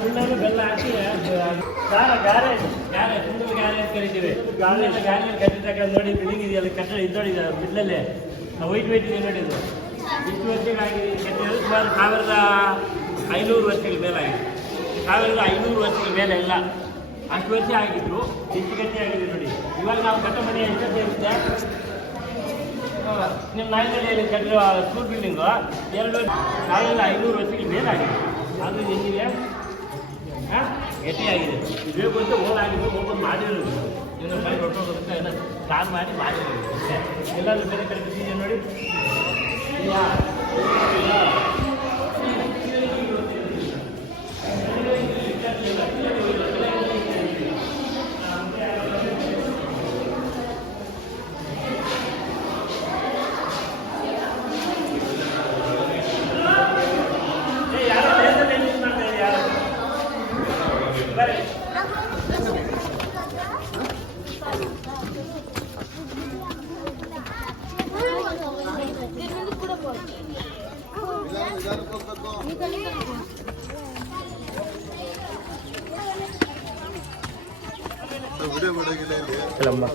ಸುಣ್ಣನು ಬೆಲ್ಲ ಹಾಕಿ ಗ್ಯಾರೇಜ್ ಸುಂದರ ಗ್ಯಾರೇಜ್ ಕರಿತೀವಿ. ಗ್ಯಾರೇಜ್ ಕಟ್ಟಿದಾಗ ನೋಡಿ ಬಿಲ್ಡಿಂಗ್ ಇದೆಯಲ್ಲ, ಕಟ್ಟಡ ಇದು ನೋಡಿ ಬಿಲ್ಲಲ್ಲೇ ವೈಟ್ ಇದೆ ನೋಡಿ. ಇದು ಇಷ್ಟು ವರ್ಷಕ್ಕೆ ಆಗಿದೆ ಕಟ್ಟಿರೋದು. ಸುಮಾರು 1500 ವರ್ಷಗಳ ಮೇಲೆ ಆಗಿದೆ. 1500 ವರ್ಷಗಳ ಮೇಲೆ ಎಲ್ಲ ಅಷ್ಟು ವರ್ಷ ಆಗಿದ್ರು. ಇಷ್ಟು ಗಟ್ಟಿ ಆಗಿದೆ ನೋಡಿ. ಇವಾಗ ನಾವು ಕಟ್ಟ ಮನೆ ಎಷ್ಟೊತ್ತೆ ಇರುತ್ತೆ ನಿಮ್ಮ ನಾಯಿನಲ್ಲಿ ಕಟ್ಟಿರೋ ಸ್ಕೂಲ್ ಬಿಲ್ಡಿಂಗು 1500 ವರ್ಷಗಳ ಮೇಲೆ ಆಗಿದೆ. ಅದು ಹೆಂಗಿದೆ ಗಟ್ಟಿಯಾಗಿದೆ. ಬೇಕು ಅಂತ ಓಡಾಗಿದ್ದು ಓಪನ್ ಮಾಡಿರೋದು. ಇನ್ನು ಮನೆ ಹೊಟ್ಟೋಗುತ್ತೆ ಏನೋ ಸ್ಟಾರ್ಟ್ ಮಾಡಿರೋದು ಅಷ್ಟೇ. ಎಲ್ಲಾದ್ರೂ ಬೇರೆ ಕಡೆ ಬಿಟ್ಟಿದೆ ನೋಡಿ. लंबा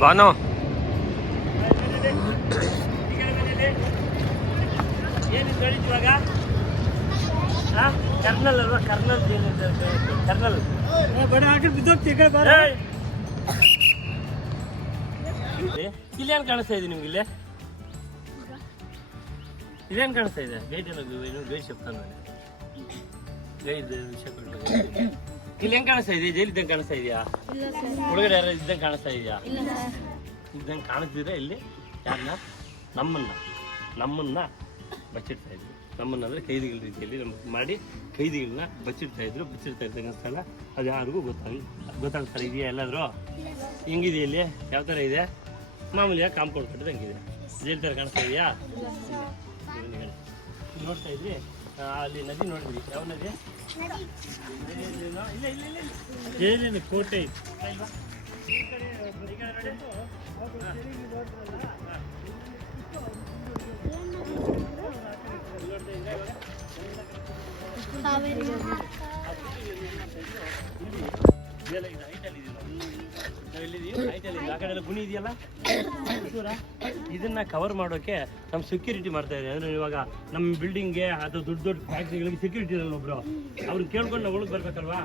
ಬಾನು ಏನಿದೆ ಹೇಳಿ ಇವಾಗ? ಕರ್ನಲ್ ಅಲ್ವಾ? ಕರ್ನಲ್ ಕರ್ನಲ್ ಬಡ ಹಾಕಿ ಬಿದ್ದೋಗ್ತಿ. ಇಲ್ಲೇನು ಕಾಣಿಸ್ತಾ ಇದೆ ನಿಮ್ಗೆ? ಇಲ್ಲೇನು ಕಾಣಿಸ್ತಾ ಇದೆ? ಗೈಡ್ ಎಲ್ಲ ಗೈಡ್ ಶಬ್ದ ಗೈಡ್ ವಿಷಯ ಇಲ್ಲಿ ಹೆಂಗ್ ಕಾಣಿಸ್ತಾ ಇದೆಯಾ? ಜೈಲ್ ಇದ್ದಂಗೆ ಕಾಣಿಸ್ತಾ ಇದೆಯಾ? ಒಳಗಡೆ ಯಾರು ಇದ್ದಂಗೆ ಕಾಣಿಸ್ತಾ ಇದೆಯಾ? ಇದ್ದಂಗೆ ಕಾಣಿಸ್ತಿದ್ರೆ ಇಲ್ಲಿ ಯಾರನ್ನ ನಮ್ಮನ್ನ ಬಚ್ಚಿಡ್ತಾ ಇದ್ರು. ನಮ್ಮನ್ನ ಅಂದರೆ ಕೈದಿಗಳ ರೀತಿಯಲ್ಲಿ ಮಾಡಿ ಕೈದಿಗಳನ್ನ ಬಚ್ಚಿಡ್ತಾ ಇದ್ದಂಗೆ ಸ್ಥಳ ಅದು ಯಾರಿಗೂ ಗೊತ್ತಾಗ್ತಾರೆ. ಇದೆಯಾ ಎಲ್ಲಾದರೂ? ಹಿಂಗಿದೆ ಇಲ್ಲಿ ಯಾವ ಥರ ಇದೆ? ಮಾಮೂಲಿಯಾಗಿ ಕಾಂಪೌಂಡ್ ಕಟ್ಟಿದಂಗಿದೆ. ಜೈಲ್ ಥರ ಕಾಣಿಸ್ತಾ ಇದೆಯಾ? ನೋಡ್ತಾ ಇದ್ರಿ ಅಲ್ಲಿ ನದಿ ನೋಡಿದ್ರಿ. ಯಾವ ನದಿ? ಇಲ್ಲ ಜೈಲಿನ ಕೋಟೆ ಇತ್ತು. ಆ ಕಡೆ ಎಲ್ಲ ಗುಣಿ ಇದೆಯಲ್ಲ, ಇದನ್ನ ಕವರ್ ಮಾಡೋಕೆ ನಮ್ಮ ಸೆಕ್ಯೂರಿಟಿ ಮಾಡ್ತಾ ಇದ್ದಾರೆ. ಅಂದ್ರೆ ಇವಾಗ ನಮ್ಮ ಬಿಲ್ಡಿಂಗ್ಗೆ ಅಥವಾ ದೊಡ್ಡ ಫ್ಯಾಕ್ಟ್ರಿಗಳಿಗೆ ಸೆಕ್ಯೂರಿಟಿ ಇರಲ್ಲ ಒಬ್ರು, ಅವ್ರನ್ನ ಕೇಳ್ಕೊಂಡು ನಾವು ಒಳಗೆ ಬರ್ಬೇಕಲ್ವಾ,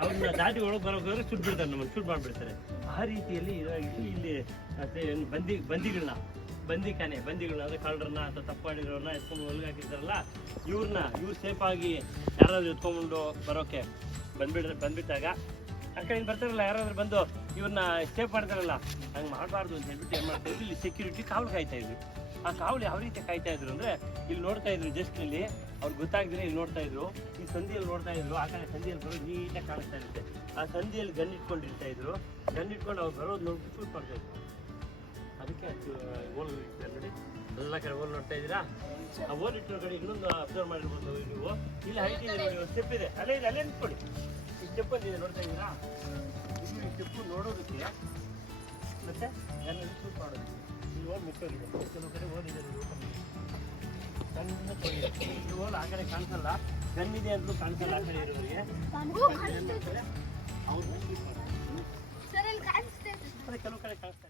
ಅವ್ರನ್ನ ದಾಟಿ ಒಳಗೆ ಬರೋಕ್ಕಾದ್ರೆ ಶೂಟ್ ಬಿಡ್ತಾರೆ, ನಮ್ಮನ್ನು ಶೂಟ್ ಮಾಡಿಬಿಡ್ತಾರೆ. ಆ ರೀತಿಯಲ್ಲಿ ಇದಾಗಿತ್ತು. ಇಲ್ಲಿ ಬಂದಿಗಳನ್ನ ಅಂದರೆ ಕಳ್ಳರನ್ನ ಅಥವಾ ತಪ್ಪಾಡಿರೋರನ್ನ ಎತ್ಕೊಂಡು ಒಳಗೆ ಹಾಕಿರ್ತಾರಲ್ಲ, ಇವ್ರು ಸೇಫಾಗಿ ಯಾರಾದ್ರೂ ಎತ್ಕೊಂಡು ಬರೋಕೆ ಬಂದ್ಬಿಟ್ಟಾಗ ಆ ಕಡೆ ಬರ್ತಾರಲ್ಲ, ಯಾರಾದ್ರೂ ಬಂದು ಇವ್ರನ್ನ ಸೇಫ್ ಮಾಡ್ತಾರಲ್ಲ, ಹಂಗೆ ಮಾಡಬಾರ್ದು ಅಂತ ಹೇಳ್ಬಿಟ್ಟು ಏನು ಮಾಡ್ತಾಯಿದ್ರು, ಇಲ್ಲಿ ಸೆಕ್ಯೂರಿಟಿ ಕಾವಲು ಕಾಯ್ತಾ ಇದ್ರು. ಆ ಕಾವಲು ಯಾವ ರೀತಿ ಕಾಯ್ತಾ ಇದ್ರು ಅಂದರೆ, ಇಲ್ಲಿ ನೋಡ್ತಾ ಇದ್ರು ಜಸ್ಟ್ ಇಲ್ಲಿ ಅವ್ರಿಗೆ ಗೊತ್ತಾಗ್ದಿಲ್ಲ ಇಲ್ಲಿ ನೋಡ್ತಾ ಇದ್ರು, ಈ ಸಂಧಿಯಲ್ಲಿ ನೋಡ್ತಾ ಇದ್ರು. ಆ ಕಡೆ ಸಂಧಿಯಲ್ಲಿ ಬರೋದು ನೀಟಾಗಿ ಕಾಣಿಸ್ತಾ ಇರುತ್ತೆ. ಆ ಸಂಧಿಯಲ್ಲಿ ಗನ್ ಇಟ್ಕೊಂಡಿರ್ತಾ ಇದ್ರು. ಗನ್ ಇಟ್ಕೊಂಡು ಅವ್ರು ಬರೋದು ನೋಡ್ಬಿಟ್ಟು ಶೂಟ್ ಮಾಡ್ತಾ ಇದ್ರು. ಅದಕ್ಕೆ ಓಲ್ ಇಟ್ಟಿದ್ದಾರೆ ನೋಡಿ, ಎಲ್ಲ ಕಡೆ ಓಲ್ ನೋಡ್ತಾ ಇದ್ದೀರಾ? ಆ ಓಲ್ ಇಟ್ಟಿರೋ ಕಡೆ ಇನ್ನೊಂದು ಅಬ್ಸರ್ವ್ ಮಾಡಿರ್ಬೋದು ನೀವು. ಇಲ್ಲಿ ಹೈಟ್ ಇದೆ ನೋಡಿ, ಒಂದು ಸ್ಟೆಪ್ ಇದೆ, ಅಲ್ಲೇ ನಿಂತ್ಕೊಳ್ಳಿ. ಈ ಸ್ಟೆಪ್ ಬಂದಿದೆ ನೋಡ್ತಾ ಇದ್ದೀರಾ? ಇದು ಈ ಸ್ಟೆಪ್ಪು ನೋಡೋದಕ್ಕೆ ಮತ್ತೆ ಎಲ್ಲ ಶೂಟ್ ಮಾಡೋದಕ್ಕೆ ಇಲ್ಲಿ ಓಲ್ ಮುಚ್ಚೋದಿದೆ. ಕೆಲವು ಕಡೆ ಓದಿದೆ ನೋಡಿ, ಸಣ್ಣ ತೊಳಿದೆ. ಇದು ಓಲ್ ಆ ಕಡೆ ಕಾಣಿಸಲ್ಲ, ಗನ್ನಿದೆ ಅಂತಲೂ ಕಾಣಿಸಲ್ಲ ಆ ಕಡೆ ಇರೋರಿಗೆ. ಅವ್ರು ಶೂಟ್ ಮಾಡೋದು ಕೆಲವು ಕಡೆ ಕಾಣಿಸ್ತಾ